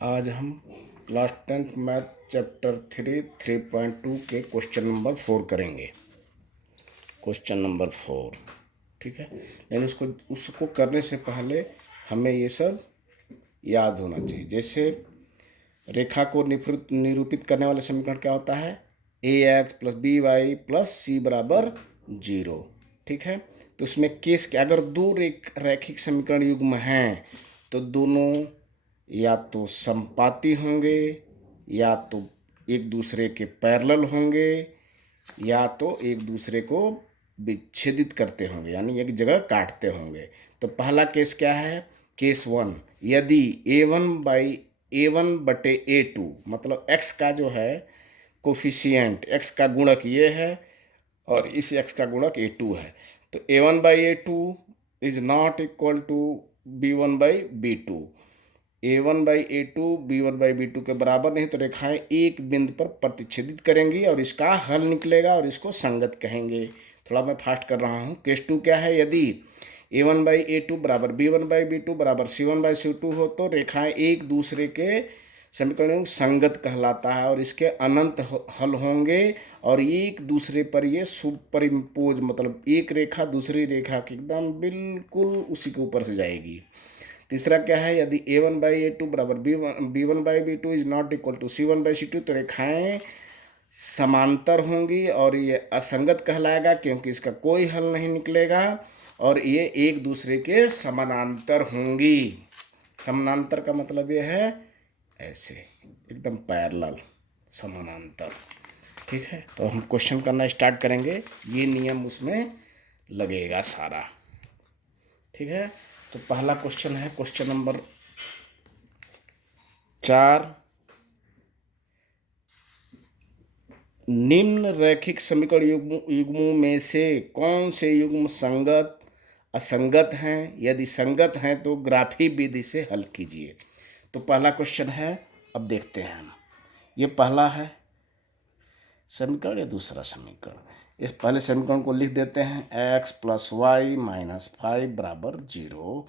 आज हम class 10th math chapter 3.2 के क्वेश्चन नंबर 4 करेंगे। क्वेश्चन नंबर 4, ठीक है। लेकिन उसको करने से पहले हमें ये सब याद होना चाहिए। जैसे रेखा को निरूपित करने वाले समीकरण क्या होता है? ax plus B Y plus C बराबर 0, ठीक है। तो उसमें केस क्या, अगर दो रैखिक समीकरण युग्म हैं तो दोनों या तो समपाती होंगे, या तो एक दूसरे के पैरेलल होंगे, या तो एक दूसरे को विच्छेदित करते होंगे, यानी एक जगह काटते होंगे। तो पहला केस क्या है? केस 1, यदि a1 बटे a2, मतलब x का जो है कोफिशियंट, x का गुणक ये है और इस x का गुणक a2 है, तो a1/a2 is not equal to b1/b2। a1/a2 b1/b2 के बराबर नहीं, तो रेखाएं एक बिंदु पर प्रतिच्छेदित करेंगी और इसका हल निकलेगा और इसको संगत कहेंगे। थोड़ा मैं फास्ट कर रहा हूँ। केस 2 क्या है? यदि a1/a2 बराबर b1/b2 बराबर c1/c2 हो तो रेखाएं एक दूसरे के समीकरण संगत कहलाता है और इसके अनंत हल होंगे और एक दूसरे पर ये सुपर इम्पोज, मतलब एक रेखा दूसरी रेखा के एकदम बिल्कुल उसी के ऊपर से जाएगी। तीसरा क्या है? यदि a1/a2 बराबर b1/b2 is not equal to c1/c2, तो रेखाएं समांतर होंगी और ये असंगत कहलाएगा क्योंकि इसका कोई हल नहीं निकलेगा और ये एक दूसरे के समानांतर होंगी। समानांतर का मतलब ये है ऐसे एकदम पैरेलल, समानांतर, ठीक है। तो हम क्वेश्चन करना स्टार्ट करेंगे, ये नियम उसमें लगेगा सारा, ठीक है। तो पहला क्वेश्चन है क्वेश्चन नंबर 4, निम्न रैखिक समीकरण युग्मों में से कौन से युग्म संगत असंगत हैं? यदि संगत हैं तो ग्राफी विधि से हल कीजिए। तो पहला क्वेश्चन है, अब देखते हैं हम। ये पहला है समीकरण या दूसरा समीकरण? इस पहले समीकरण को लिख देते हैं, x प्लस वाई माइनस 5 बराबर 0।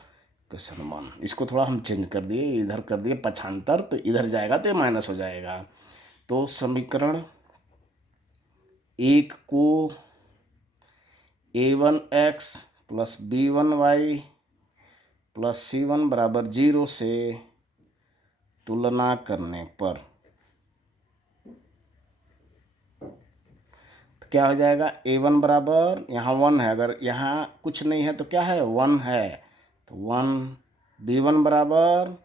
क्वेश्चन 1, इसको थोड़ा हम चेंज कर दिए, इधर कर दिए पक्षांतर, तो इधर जाएगा तो ये माइनस हो जाएगा। तो समीकरण 1 को a1x plus b1y plus c1 बराबर 0 से तुलना करने पर तो क्या हो जाएगा? a1 बराबर, यहाँ 1 है, अगर यहाँ कुछ नहीं है तो क्या है? 1 है, तो 1, b1 बराबर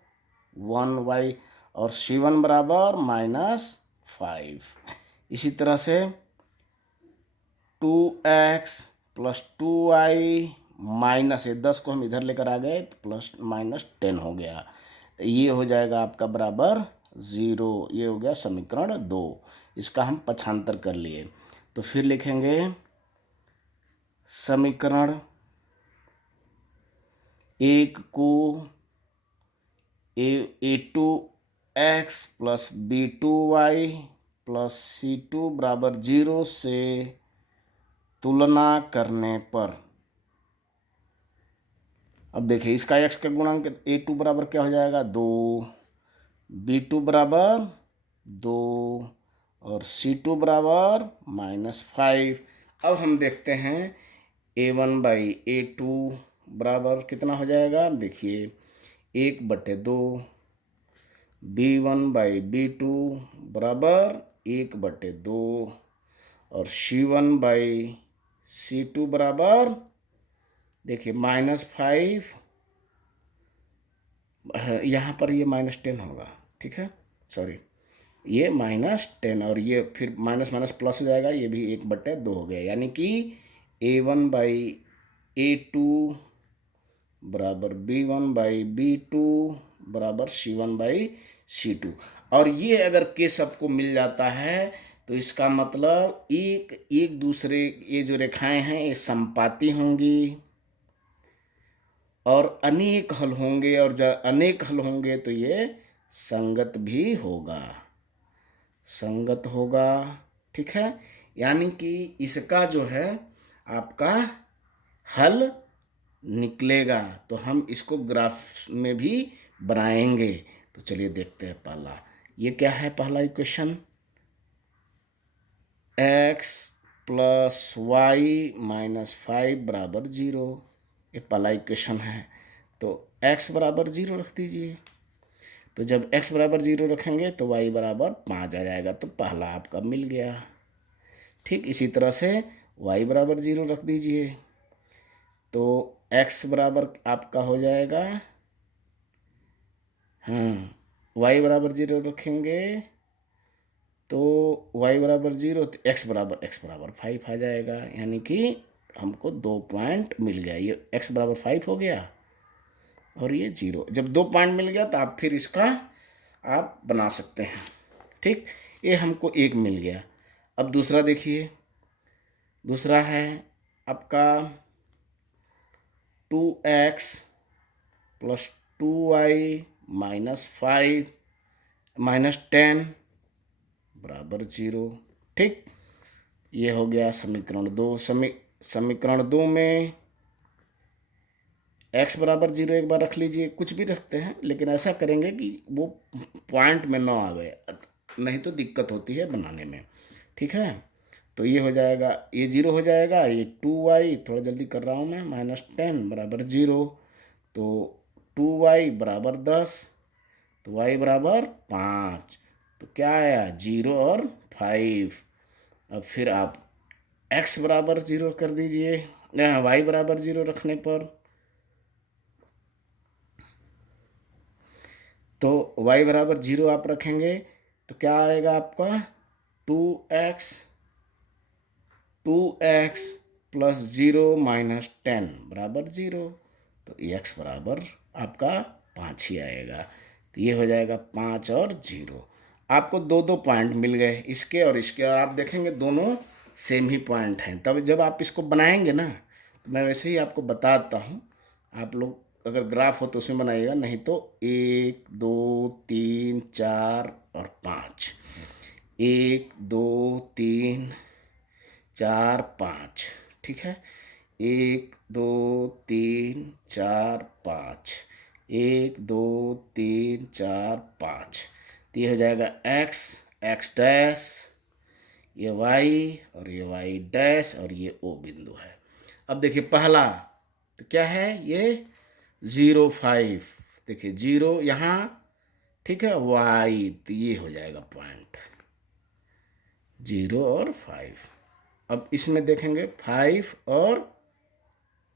1y और c1 बराबर -5। इसी तरह से 2x प्लस 2y माइनस, ये 10 को हम इधर लेकर आ गए तो प्लस -10 हो गया, ये हो जाएगा आपका बराबर 0। ये हो गया समीकरण 2, इसका हम पक्षांतर कर लिए। तो फिर लिखेंगे समीकरण 1 को a2x plus b2y plus c2 बराबर 0 से तुलना करने पर, अब देखिए इसका x का गुणांक a2 बराबर क्या हो जाएगा? 2, b2 बराबर 2 और c2 बराबर -5। अब हम देखते हैं a1/a2 बराबर कितना हो जाएगा? देखिए 1/2, b1/b2 बराबर 1/2 और c1/c2 बराबर, देखिए -5, यहाँ पर ये -10 होगा, ठीक है, सॉरी, ये -10 और ये फिर माइनस माइनस प्लस हो जाएगा, ये भी 1/2 हो गया, यानी कि a1/a2 बराबर b1/b2 बराबर c1/c2। और ये अगर केस आपको मिल जाता है तो इसका मतलब एक दूसरे, ये जो रेखाएं हैं ये समपाती होंगी और अनेक हल होंगे, और जब अनेक हल होंगे तो ये संगत भी होगा, संगत होगा, ठीक है। यानी कि इसका जो है आपका हल निकलेगा, तो हम इसको ग्राफ में भी बनाएंगे। तो चलिए देखते हैं पहला, ये क्या है पहला equation, x plus Y minus 5 बराबर 0, ये पहला इक्वेशन है। तो x बराबर 0 रख दीजिए। तो जब x बराबर 0 रखेंगे तो y बराबर 5 आ जाएगा, तो पहला आपका मिल गया। ठीक इसी तरह से y बराबर 0 रख दीजिए, तो x बराबर आपका हो जाएगा, हाँ y बराबर 0 रखेंगे तो y बराबर 0, तो x बराबर 5 आ जाएगा, यानी कि हमको 2 पॉइंट मिल गया। ये x बराबर 5 हो गया और ये 0। जब 2 पॉइंट मिल गया तो आप फिर इसका आप बना सकते हैं। ठीक, ये हमको 1 मिल गया। अब दूसरा देखिए, दूसरा है आपका 2x plus 2y minus 5 minus 10 बराबर 0। ठीक, ये हो गया समीकरण 2। समीकरण 2 में x बराबर 0 एक बार रख लीजिए, कुछ भी रखते हैं लेकिन ऐसा करेंगे कि वो पॉइंट में ना आवे, नहीं तो दिक्कत होती है बनाने में। ठीक है, तो ये हो जाएगा, ये 0 हो जाएगा, ये 2y, थोड़ा जल्दी कर रहा हूँ मैं, माइनस 10 बराबर 0। तो 2y बराबर 10, तो y बराबर 5, तो क्या आया 0 और 5। अब फिर आप x बराबर 0 कर दीजिए, y बराबर 0 रखने पर, तो y बराबर 0 आप रखेंगे तो क्या आएगा आपका 2x 2x प्लस 0 माइनस 10 बराबर 0। तो x बराबर आपका 5 ही आएगा। तो ये हो जाएगा 5 और 0। आपको दो दो पॉइंट मिल गए, इसके और इसके, और आप देखेंगे दोनों सेम ही पॉइंट हैं। तब जब आप इसको बनाएंगे ना, तो मैं वैसे ही आपको बताता हूँ, आप लोग अगर ग्राफ हो तो उसमें बनाइएगा, नहीं तो 1 2 3 4 और 5, 1 2 3 4 5। ठीक है, 1 2 3 4 5, 1 2 3 4 5। तो ये हो जाएगा x डैश, ये y और ये y डैश, और ये o बिंदु है। अब देखिए पहला तो क्या है, ये 0 5, देखिए 0 यहाँ, ठीक है, y, तो ये हो जाएगा पॉइंट 0 और 5। अब इसमें देखेंगे 5 और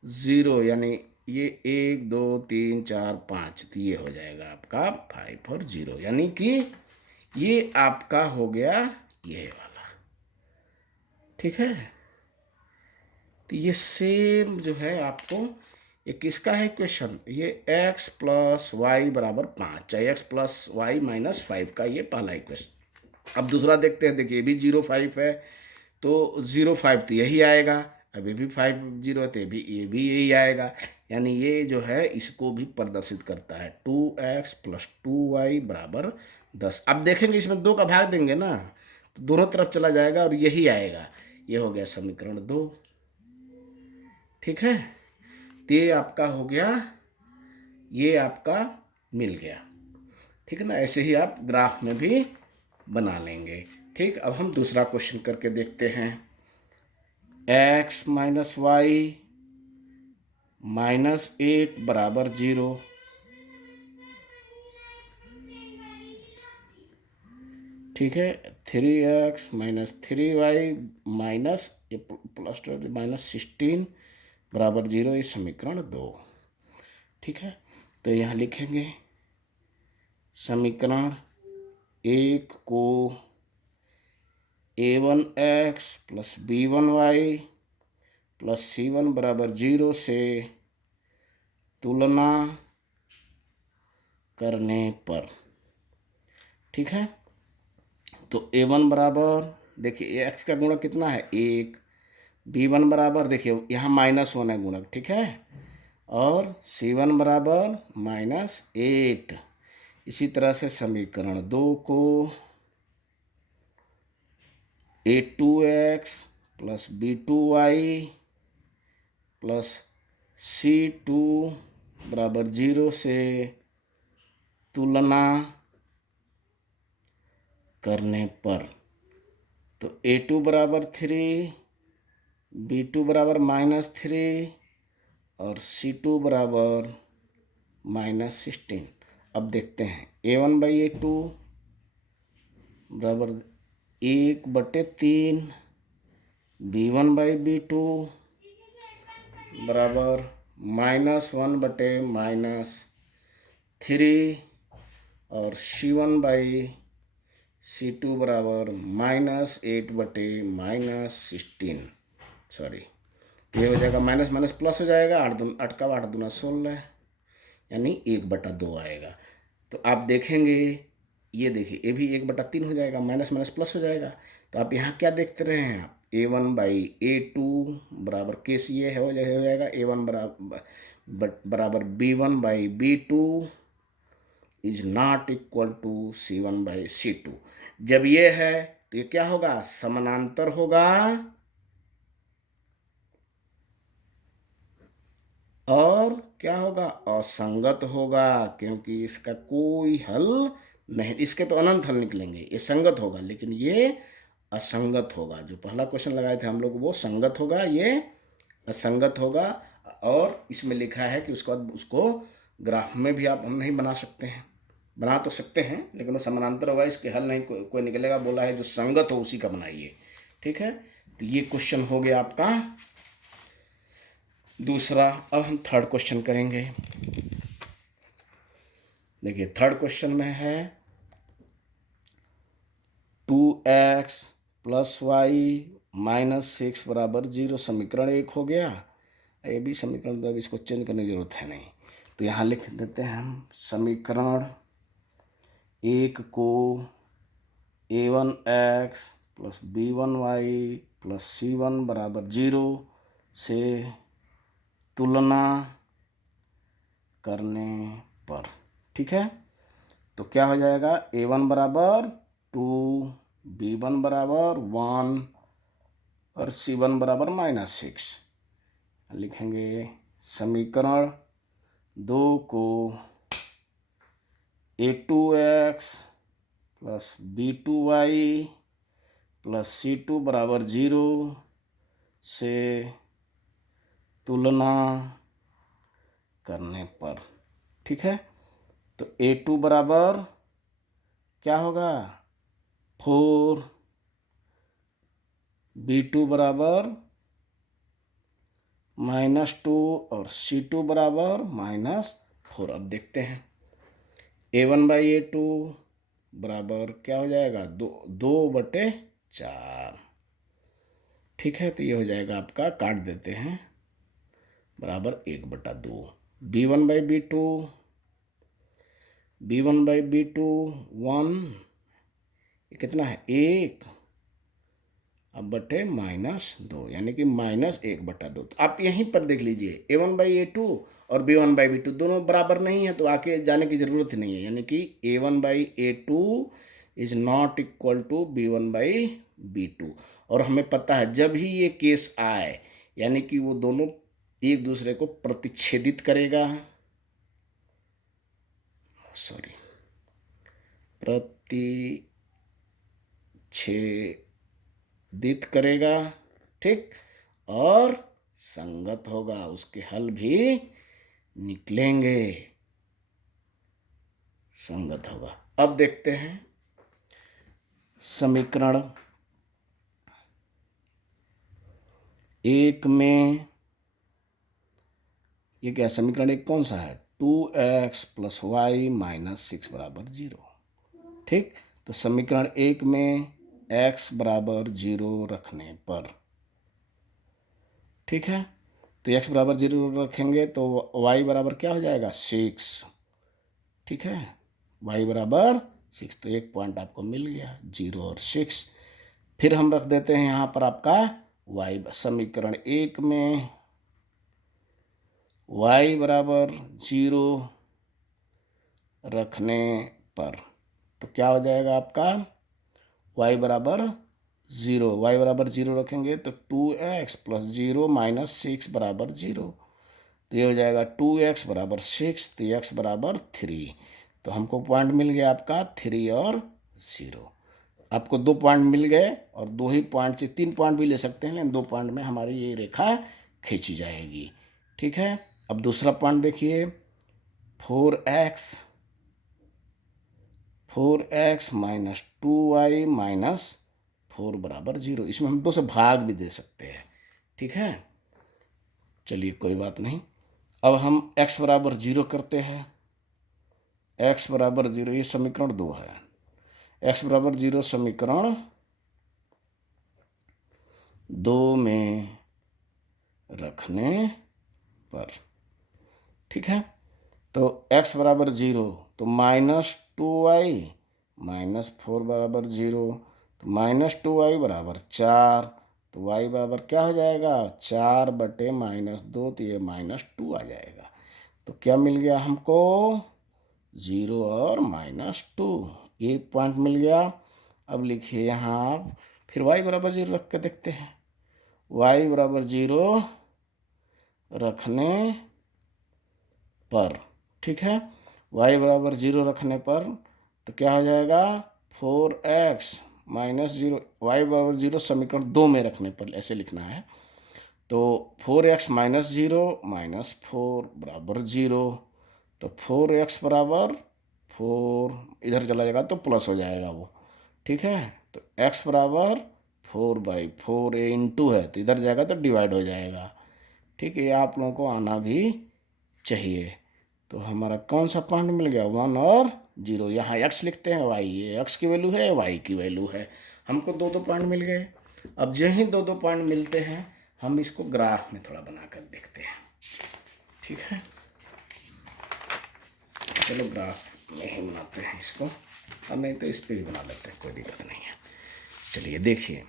0, यानी ये 1 2 3 4 5, तो ये हो जाएगा आपका 5 और 0, यानी कि ये आपका हो गया ये वाला। ठीक है, तो ये सेम जो है आपको, ये किसका है क्वेश्चन, ये x प्लस वाई बराबर 5, चाहे x प्लस वाई माइनस 5 का ये पहला इक्वेशन। अब दूसरा देखते हैं, देखिए ये भी 0 5 है, तो 0 5 तो यही आएगा, अभी भी 5 0 है तो ये भी यही आएगा, यानी ये जो है इसको भी प्रदर्शित करता है। 2x प्लस 2y बराबर 10। अब देखेंगे इसमें 2 का भाग देंगे ना, तो दोनों तरफ चला जाएगा और यही आएगा। ये हो गया समीकरण 2। ठीक है, तो ये आपका हो गया, ये आपका मिल गया। ठीक है ना, ऐसे ही आप ग्राफ में भी बना लेंगे। ठीक, अब हम दूसरा क्वेश्चन करके देखते हैं। x माइनस वाई माइनस 8 बराबर 0। ठीक है, 3x minus 3y minus plus minus 16 बराबर 0, ये समीकरण 2। ठीक है, तो यहाँ लिखेंगे समीकरण 1 को a1x plus b1y plus c1 बराबर 0 से तुलना करने पर। ठीक है, तो a1 बराबर, देखिए x का गुणक कितना है 1, b1 बराबर, देखिए यहाँ -1 है गुणक, ठीक है, और c1 बराबर -8। इसी तरह से समीकरण 2 को a2x plus b2y plus c2 बराबर 0 से तुलना करने पर, तो A2 बराबर 3, B2 बराबर -3 और C2 बराबर -16। अब देखते हैं A1/A2 बराबर 1/3, B1/B2 बराबर -1/-3 और C1/C2 बराबर -8/-16। सॉरी, ये हो जाएगा माइनस माइनस प्लस हो जाएगा, 8 का 8 दूना 16, यानी 1/2 आएगा। तो आप देखेंगे, ये देखिए ये भी 1/3 हो जाएगा, माइनस माइनस प्लस हो जाएगा। तो आप यहाँ क्या देखते रहे हैं आप, A1/A2 बराबर केस ये हो जाएगा A1 बराबर B1/B2 is not equal to C1/C2। जब ये है तो ये क्या होगा, समानांतर होगा और क्या होगा, असंगत होगा, क्योंकि इसका कोई हल नहीं, इसके तो अनंत हल निकलेंगे, ये संगत होगा लेकिन ये असंगत होगा। जो पहला क्वेश्चन लगाए थे हम लोग वो संगत होगा, ये असंगत होगा। और इसमें लिखा है कि उसके बाद उसको ग्राफ में भी आप हम नहीं बना सकते हैं, बना तो सकते हैं लेकिन वो समानांतर होगा, इसके हल नहीं कोई निकलेगा। बोला है जो संगत हो उसी का बनाइए। ठीक है, तो ये क्वेश्चन हो गया आपका दूसरा। अब हम थर्ड क्वेश्चन करेंगे। देखिए थर्ड क्वेश्चन में है 2x + y - 6 बराबर 0। समीकरण 1 हो गया। ये भी समीकरण, तो इसको चेंज करने की जरूरत है नहीं, तो यहाँ लिख देते हैं हम समीकरण 1 को A1x + B1y + C1 बराबर 0 से तुलना करने पर। ठीक है, तो क्या हो जाएगा, A1 बराबर 2, B1 बराबर 1 और C1 बराबर -6। लिखेंगे समीकरण 2 को A2x + B2y + C2 बराबर 0 से तुलना करने पर। ठीक है, तो A2 बराबर क्या होगा 4, B2 बराबर -2 और C2 बराबर -4। अब देखते हैं A1/A2 बराबर क्या हो जाएगा 2/4। ठीक है, तो ये हो जाएगा आपका, काट देते हैं, बराबर 1/2। B1/B2 1, ये कितना है 1, अब बटे -2, यानी कि -1/2। तो आप यहीं पर देख लीजिए A1/A2 और B1/B2 दोनों बराबर नहीं है, तो आके जाने की ज़रूरत ही नहीं है, यानी कि A1/A2 is not equal to B1/B2। और हमें पता है जब ही ये केस आए, यानी कि वो दोनों एक दूसरे को प्रतिच्छेदित करेगा, सॉरी, प्रतिच्छेदित करेगा। ठीक, और संगत होगा, उसके हल भी निकलेंगे, संगत होगा। अब देखते हैं समीकरण 1 में, ये क्या समीकरण 1 कौन सा है, 2x + y - 6 बराबर 0। ठीक, तो समीकरण 1 में x बराबर 0 रखने पर, ठीक है, तो x बराबर 0 रखेंगे तो y बराबर क्या हो जाएगा 6। ठीक है, y बराबर 6, तो एक पॉइंट आपको मिल गया, 0 और 6। फिर हम रख देते हैं यहाँ पर आपका y, समीकरण 1 में y बराबर 0 रखने पर, तो क्या हो जाएगा आपका y बराबर 0, y बराबर 0 रखेंगे तो 2x + 0 - 6 बराबर 0। तो ये हो जाएगा 2x बराबर 6, तो x बराबर 3। तो हमको पॉइंट मिल गया आपका 3 और 0। आपको 2 पॉइंट मिल गए, और 2 ही पॉइंट से 3 पॉइंट भी ले सकते हैं, लेकिन 2 पॉइंट में हमारी ये रेखा खींची जाएगी। ठीक है, अब दूसरा पॉइंट देखिए, 4x माइनस 2y माइनस 4 बराबर 0। इसमें हम 2 से भाग भी दे सकते हैं। ठीक है, चलिए कोई बात नहीं। अब हम x बराबर 0 करते हैं। x बराबर 0, ये समीकरण 2 है। x बराबर 0 समीकरण 2 में रखने पर, ठीक है, तो x बराबर 0, तो माइनस 2y माइनस 4 बराबर 0, तो माइनस 2y बराबर 4, तो y बराबर क्या हो जाएगा, 4 बटे माइनस 2, तो ये माइनस 2 आ जाएगा। तो क्या मिल गया हमको, 0 और माइनस 2, ये पॉइंट मिल गया। अब लिखिए यहाँ आप, फिर y बराबर 0 रख के देखते हैं। y बराबर 0 रखने पर, ठीक है, y बराबर 0 रखने पर तो क्या हो जाएगा, 4x माइनस 0, y बराबर 0 समीकरण 2 में रखने पर ऐसे लिखना है। तो 4x माइनस 0 माइनस 4 बराबर 0, तो 4x बराबर 4, इधर चला जाएगा तो प्लस हो जाएगा वो। ठीक है, तो x बराबर 4/4, ये इंटू है तो इधर जाएगा तो डिवाइड हो जाएगा। ठीक है, ये आप लोगों को आना भी चाहिए। तो हमारा कौन सा पॉइंट मिल गया, 1 और 0। यहाँ x लिखते हैं, y ये x की वैल्यू है, y की वैल्यू है। हमको 2 पॉइंट मिल गए। अब जो ही 2 पॉइंट मिलते हैं, हम इसको ग्राफ में थोड़ा बनाकर देखते हैं। ठीक है, चलो ग्राफ में ही बनाते हैं इसको, और नहीं तो इस पर भी बना लेते हैं, कोई दिक्कत नहीं है। चलिए देखिए,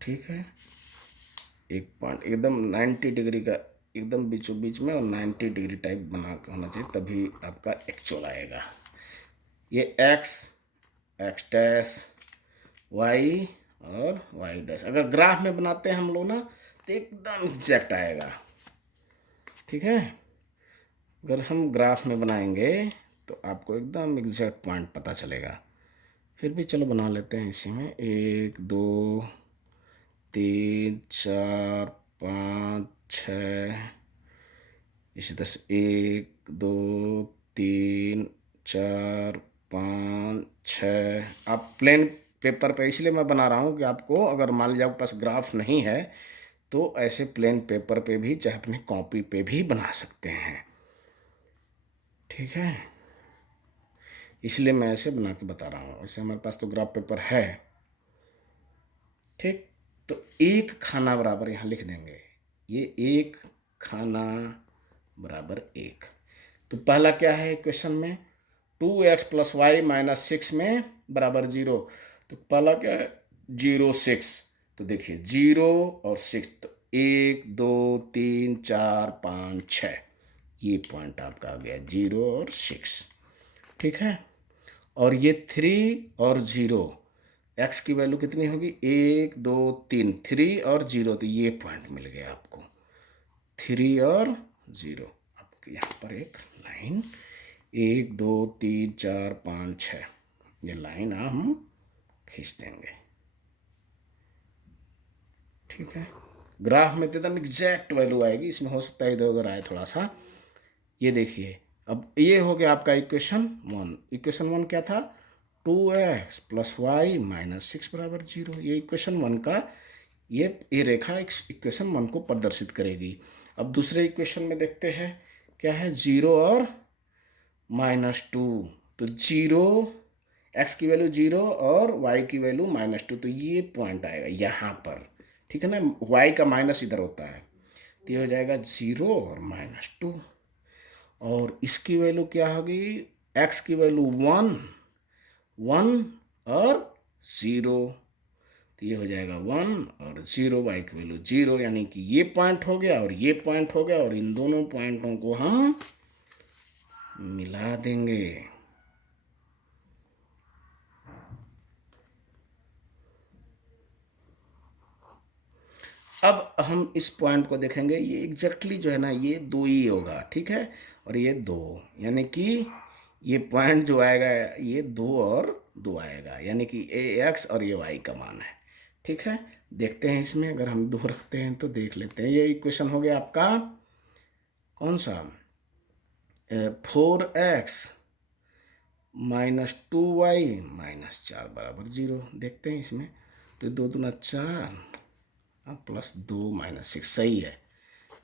ठीक है, एक पॉइंट एकदम 90 डिग्री का, एकदम बीचों बीच में, और 90 डिग्री टाइप बना के होना चाहिए, तभी आपका एक्चुअल आएगा। ये एक्स डैश, वाई और वाई डैश। अगर ग्राफ में बनाते हैं हम लोग ना, तो एकदम एग्जैक्ट आएगा। ठीक है, अगर हम ग्राफ में बनाएंगे तो आपको एकदम एग्जैक्ट पॉइंट पता चलेगा। फिर भी चलो बना लेते हैं इसी में, 1 2 3 4 5 6, इसी तरह से 1 2 3 4 5 6। आप प्लेन पेपर पे इसलिए मैं बना रहा हूँ कि आपको, अगर मान लीजिए आपके पास ग्राफ नहीं है, तो ऐसे प्लेन पेपर पे भी, चाहे अपनी कॉपी पे भी बना सकते हैं। ठीक है, इसलिए मैं ऐसे बना के बता रहा हूँ। वैसे हमारे पास तो ग्राफ पेपर है। ठीक, तो एक खाना बराबर यहाँ लिख देंगे, ये एक खाना बराबर 1। तो पहला क्या है इक्वेशन में, 2x प्लस वाई माइनस 6 में बराबर 0। तो पहला क्या है, 0 6। तो देखिए 0 और 6, तो 1 2 3 4 5 6, ये पॉइंट आपका आ गया, 0 और 6। ठीक है, और ये 3 और 0, x की वैल्यू कितनी होगी, 1 2 3, 3 और 0, तो ये पॉइंट मिल गया आपको, 3 और 0। आपके यहाँ पर एक लाइन, 1 2 3 4 5 6, ये लाइन हम खींच देंगे। ठीक है, ग्राफ में तो एकदम एग्जैक्ट वैल्यू आएगी, इसमें हो सकता है इधर उधर आए थोड़ा सा। ये देखिए, अब ये हो गया आपका इक्वेशन 1। इक्वेशन 1 क्या था, 2x प्लस वाई माइनस 6 बराबर 0। ये इक्वेशन 1 का, ये रेखा इक्वेशन 1 को प्रदर्शित करेगी। अब दूसरे इक्वेशन में देखते हैं क्या है, 0 और माइनस 2। तो 0, x की वैल्यू 0 और y की वैल्यू माइनस 2, तो ये पॉइंट आएगा यहाँ पर। ठीक है ना, y का माइनस इधर होता है, तो ये हो जाएगा 0 और माइनस 2। और इसकी वैल्यू क्या होगी, x की वैल्यू 1 और 0, तो ये हो जाएगा 1 और 0, y की वैल्यू 0, यानी कि ये पॉइंट हो गया और ये पॉइंट हो गया, और इन दोनों पॉइंटों को हम मिला देंगे। अब हम इस पॉइंट को देखेंगे, ये एग्जैक्टली जो है ना ये 2 ही होगा, ठीक है, और ये 2, यानी कि ये पॉइंट जो आएगा ये 2 और 2 आएगा, यानी कि ए एक्स और ये वाई का मान है, ठीक है। देखते हैं इसमें, अगर हम 2 रखते हैं तो देख लेते हैं। ये इक्वेशन हो गया आपका कौन सा, 4x -2y -4 बराबर 0। देखते हैं इसमें, तो 2 दूना 4 +2 -6 सही है,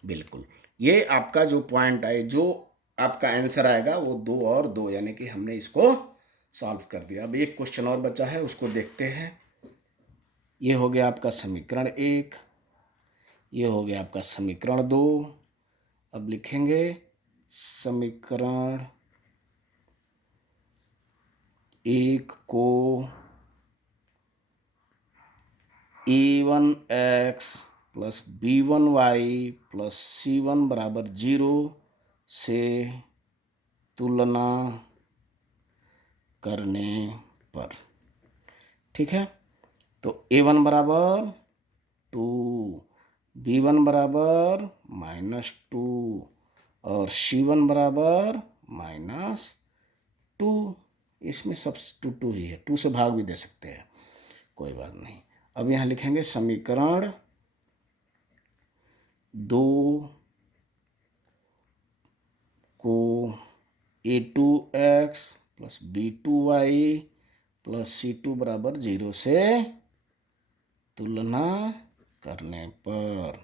बिल्कुल। ये आपका जो पॉइंट आए, जो आपका आंसर आएगा वो 2 और 2, यानी कि हमने इसको सॉल्व कर दिया। अब एक क्वेश्चन और बचा है, उसको देखते हैं। ये हो गया आपका समीकरण 1, ये हो गया आपका समीकरण 2। अब लिखेंगे समीकरण 1 को a1x + b1y + c1 बराबर 0 से तुलना करने पर, ठीक है। तो a1 बराबर 2, b1 बराबर -2 और c1 बराबर -2। इसमें सब्स्टिट्यूट 2 ही है, 2 से भाग भी दे सकते हैं, कोई बात नहीं। अब यहाँ लिखेंगे समीकरण 2 को a2x + b2y + c2 बराबर 0 से तुलना करने पर,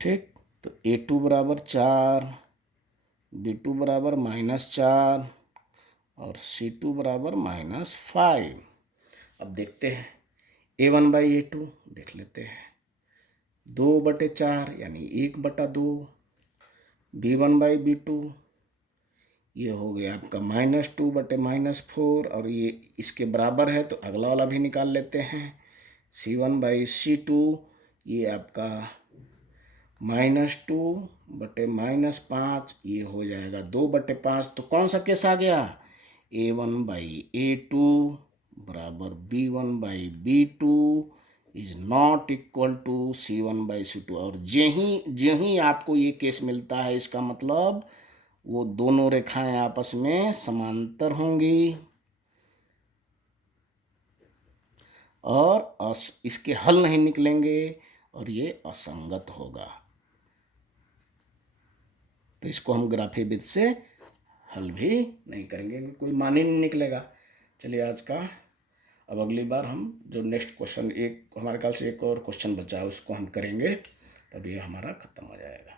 ठीक। तो a2 बराबर 4, b2 बराबर -4 और c2 बराबर -5। अब देखते हैं a1/a2 देख लेते हैं, 2/4 यानी 1/2, b1/b2 ये हो गया आपका -2/-4 और ये इसके बराबर है तो अगला वाला भी निकाल लेते हैं, c1/c2 ये आपका -2/-5 ये हो जाएगा 2/5। तो कौन सा केस आ गया, a1/a2 बराबर b1/b2 is not equal to c1/c2। और जो ही आपको ये केस मिलता है, इसका मतलब वो दोनों रेखाएं आपस में समांतर होंगी और इसके हल नहीं निकलेंगे और ये असंगत होगा। तो इसको हम ग्राफी विधि से हल भी नहीं करेंगे, कोई मान ही नहीं निकलेगा। चलिए आज का, अब अगली बार हम जो नेक्स्ट क्वेश्चन, एक हमारे ख्याल से एक और क्वेश्चन बचा है उसको हम करेंगे, तब ये हमारा खत्म हो जाएगा।